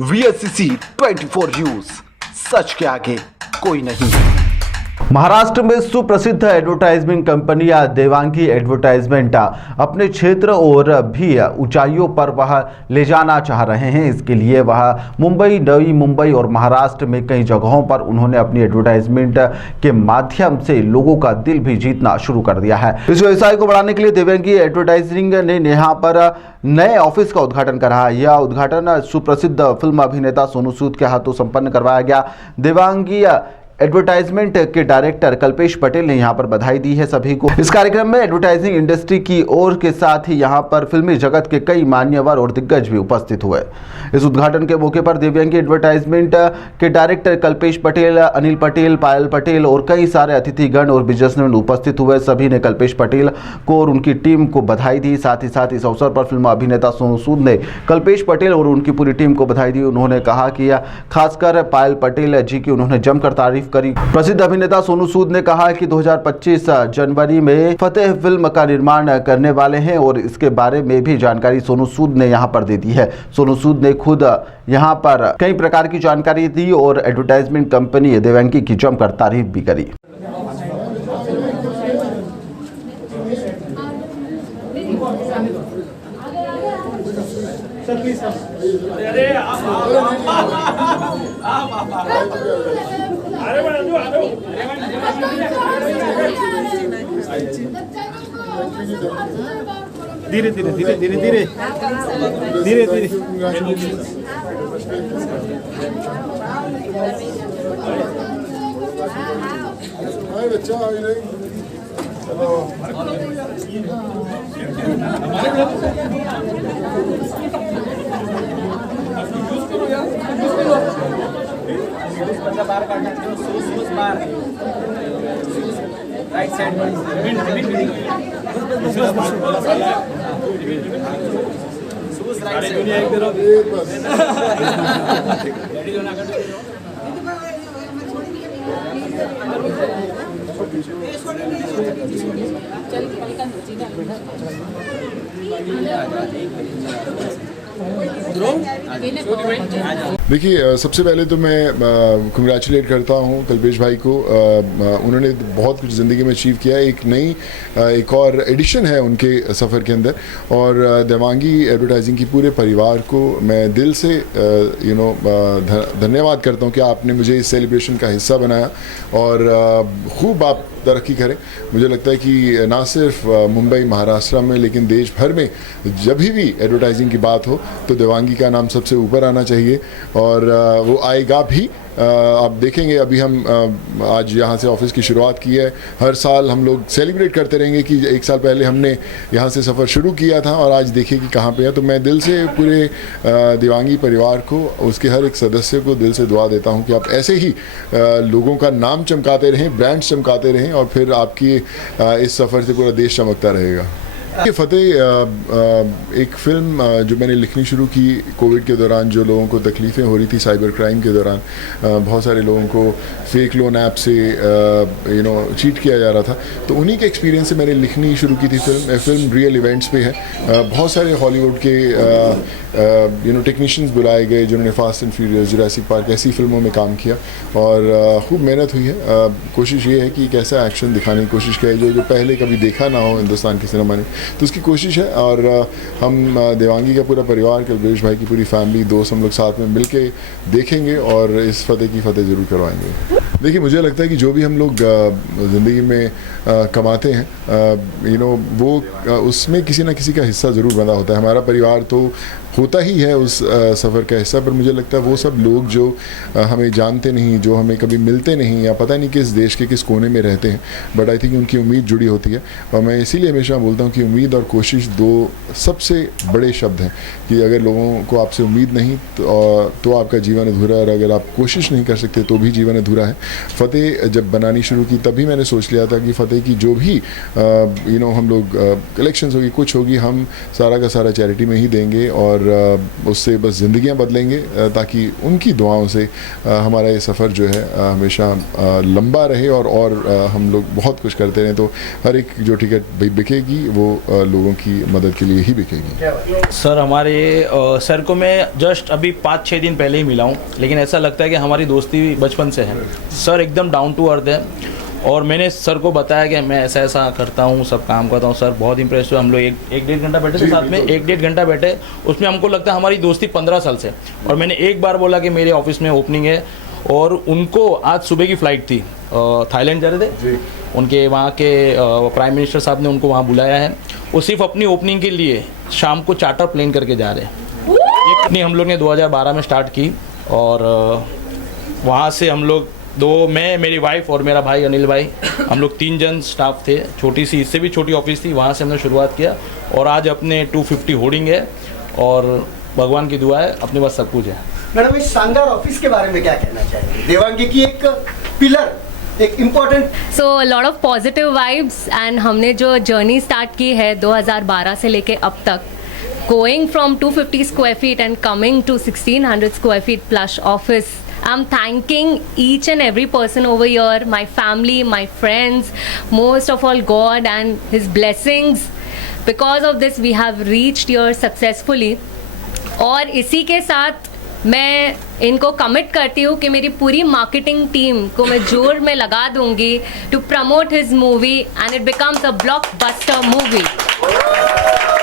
VSCC 24 news, सच के आगे कोई नहीं। महाराष्ट्र में सुप्रसिद्ध एडवर्टाइजमेंट कंपनी देवांगी एडवर्टाइजमेंट अपने क्षेत्र और भी ऊंचाइयों पर वह ले जाना चाह रहे हैं। इसके लिए वह मुंबई, नई मुंबई और महाराष्ट्र में कई जगहों पर उन्होंने अपनी एडवर्टाइजमेंट के माध्यम से लोगों का दिल भी जीतना शुरू कर दिया है। इस व्यवसाय को बढ़ाने के लिए देवांगी एडवर्टाइजिंग ने यहाँ पर नए ऑफिस का उद्घाटन करा। यह उद्घाटन सुप्रसिद्ध फिल्म अभिनेता सोनू सूद के हाथों संपन्न करवाया गया। देवांगी एडवर्टाइजमेंट के डायरेक्टर कल्पेश पटेल ने यहां पर बधाई दी है सभी को। इस कार्यक्रम में एडवर्टाइजिंग इंडस्ट्री की ओर के साथ ही यहां पर फिल्मी जगत के कई मान्यवर और दिग्गज भी उपस्थित हुए। इस उद्घाटन के मौके पर देवांगी एडवर्टाइजमेंट के डायरेक्टर कल्पेश पटेल, अनिल पटेल, पायल पटेल और कई सारे अतिथिगण और बिजनेसमैन उपस्थित हुए। सभी ने कल्पेश पटेल को और उनकी टीम को बधाई दी। साथ ही साथ इस अवसर पर फिल्म अभिनेता सोनू सूद ने कल्पेश पटेल और उनकी पूरी टीम को बधाई दी। उन्होंने कहा कि खासकर पायल पटेल जी की उन्होंने जमकर तारीफ करी। प्रसिद्ध अभिनेता सोनू सूद ने कहा कि 2025 जनवरी में फतेह फिल्म का निर्माण करने वाले हैं और इसके बारे में भी जानकारी सोनू सूद ने यहां पर दे दी है। सोनू सूद ने खुद यहां पर कई प्रकार की जानकारी दी और एडवर्टाइजमेंट कंपनी देवांगी की जमकर तारीफ भी करी। धीरे धीरे धीरे धीरे धीरे धीरे धीरे बच्चा बाहर काटना बाहर राइट साइड दुनिया एक तरफ देखिए, सबसे पहले तो मैं कंग्रेचुलेट करता हूँ कल्पेश भाई को। उन्होंने बहुत कुछ ज़िंदगी में अचीव किया है। एक नई एक और एडिशन है उनके सफ़र के अंदर। और देवांगी एडवर्टाइजिंग की पूरे परिवार को मैं दिल से धन्यवाद करता हूँ कि आपने मुझे इस सेलिब्रेशन का हिस्सा बनाया और खूब आप तरक्की करें। मुझे लगता है कि ना सिर्फ मुंबई, महाराष्ट्र में, लेकिन देश भर में जब भी एडवर्टाइजिंग की बात हो तो देवांगी का नाम सबसे ऊपर आना चाहिए और वो आएगा भी। आप देखेंगे, अभी हम आज यहाँ से ऑफिस की शुरुआत की है। हर साल हम लोग सेलिब्रेट करते रहेंगे कि एक साल पहले हमने यहाँ से सफ़र शुरू किया था और आज देखिए कि कहाँ पे है। तो मैं दिल से पूरे देवांगी परिवार को, उसके हर एक सदस्य को दिल से दुआ देता हूँ कि आप ऐसे ही लोगों का नाम चमकाते रहें, ब्रांड्स चमकाते रहें और फिर आपकी इस सफ़र से पूरा देश चमकता रहेगा। ये फतेह एक फिल्म जो मैंने लिखनी शुरू की कोविड के दौरान, जो लोगों को तकलीफ़ें हो रही थी साइबर क्राइम के दौरान, बहुत सारे लोगों को फेक लोन ऐप से चीट किया जा रहा था। तो उन्हीं के एक्सपीरियंस से मैंने लिखनी शुरू की थी फिल्म रियल इवेंट्स पे है। बहुत सारे हॉलीवुड के टेक्नीशियंस बुलाए गए जिन्होंने fast and furious, Jurassic park ऐसी फिल्मों में काम किया और खूब मेहनत हुई है। कोशिश ये है कि एक ऐसा एक्शन दिखाने की कोशिश की जो पहले कभी देखा ना हो हिंदुस्तान के सिनेमा ने, तो उसकी कोशिश है। और हम देवांगी का पूरा परिवार, कल्पेश भाई की पूरी फैमिली, दोस्त, हम लोग साथ में मिल के देखेंगे और इस फतेह की फतेह ज़रूर करवाएंगे। देखिए, मुझे लगता है कि जो भी हम लोग ज़िंदगी में कमाते हैं वो उसमें किसी ना किसी का हिस्सा ज़रूर बंधा होता है। हमारा परिवार तो होता ही है उस सफ़र का हिस्सा, पर मुझे लगता है वो सब लोग जो हमें जानते नहीं, जो हमें कभी मिलते नहीं या पता नहीं किस देश के किस कोने में रहते हैं, बट आई थिंक उनकी उम्मीद जुड़ी होती है। और मैं इसीलिए हमेशा बोलता हूँ कि उम्मीद और कोशिश दो सबसे बड़े शब्द हैं कि अगर लोगों को आपसे उम्मीद नहीं तो आपका जीवन अधूरा है और अगर आप कोशिश नहीं कर सकते तो भी जीवन अधूरा है। फतेह जब बनानी शुरू की तभी मैंने सोच लिया था कि फतेह की जो भी हम लोग कलेक्शंस होगी, कुछ होगी, हम सारा का सारा चैरिटी में ही देंगे और उससे बस ज़िंदगियां बदलेंगे ताकि उनकी दुआओं से हमारा ये सफ़र जो है हमेशा लंबा रहे और हम लोग बहुत कुछ करते रहें। तो हर एक जो टिकट बिकेगी वो लोगों की मदद के लिए ही बिकेगी। सर हमारे सर को मैं जस्ट अभी 5-6 दिन पहले ही मिला हूँ, लेकिन ऐसा लगता है कि हमारी दोस्ती बचपन से है। सर एकदम डाउन टू अर्थ है और मैंने सर को बताया कि मैं ऐसा ऐसा करता हूँ, सब काम करता हूँ। सर बहुत इंप्रेस हुए। हम लोग एक डेढ़ घंटा बैठे थे साथ में, 1-1.5 घंटा बैठे, उसमें हमको लगता है हमारी दोस्ती 15 साल से। और मैंने एक बार बोला कि मेरे ऑफिस में ओपनिंग है, और उनको आज सुबह की फ़्लाइट थी, थाईलैंड जा रहे थे, उनके वहाँ के प्राइम मिनिस्टर साहब ने उनको वहाँ बुलाया है। वो सिर्फ अपनी ओपनिंग के लिए शाम को चार्टर प्लेन करके जा रहे हैं। ये कंपनी हम लोग ने 2012 में स्टार्ट की, और वहाँ से हम लोग मैं, मेरी वाइफ और मेरा भाई अनिल भाई, हम लोग 3 जन स्टाफ थे। छोटी सी, इससे भी छोटी ऑफिस थी, वहाँ से हमने शुरुआत किया और आज अपने 250 होर्डिंग है और भगवान की दुआ है, अपने पास सब कुछ है। मैडम, इस शानदार ऑफिस के बारे में क्या कहना चाहेंगे? देवांगी की एक पिलर, एक important. So lot of positive vibes, and हमने जो जर्नी स्टार्ट की है 2012 से लेके अब तक, going from 250 square feet and coming to 1600 square feet plus office. I'm thanking each and every person over here, my family, my friends, most of all God and His blessings. Because of this we have reached here successfully. और इसी के साथ मैं इनको commit करती हूँ कि मेरी पूरी मार्केटिंग टीम को मैं जोर में लगा दूंगी to promote his movie and it becomes a blockbuster movie.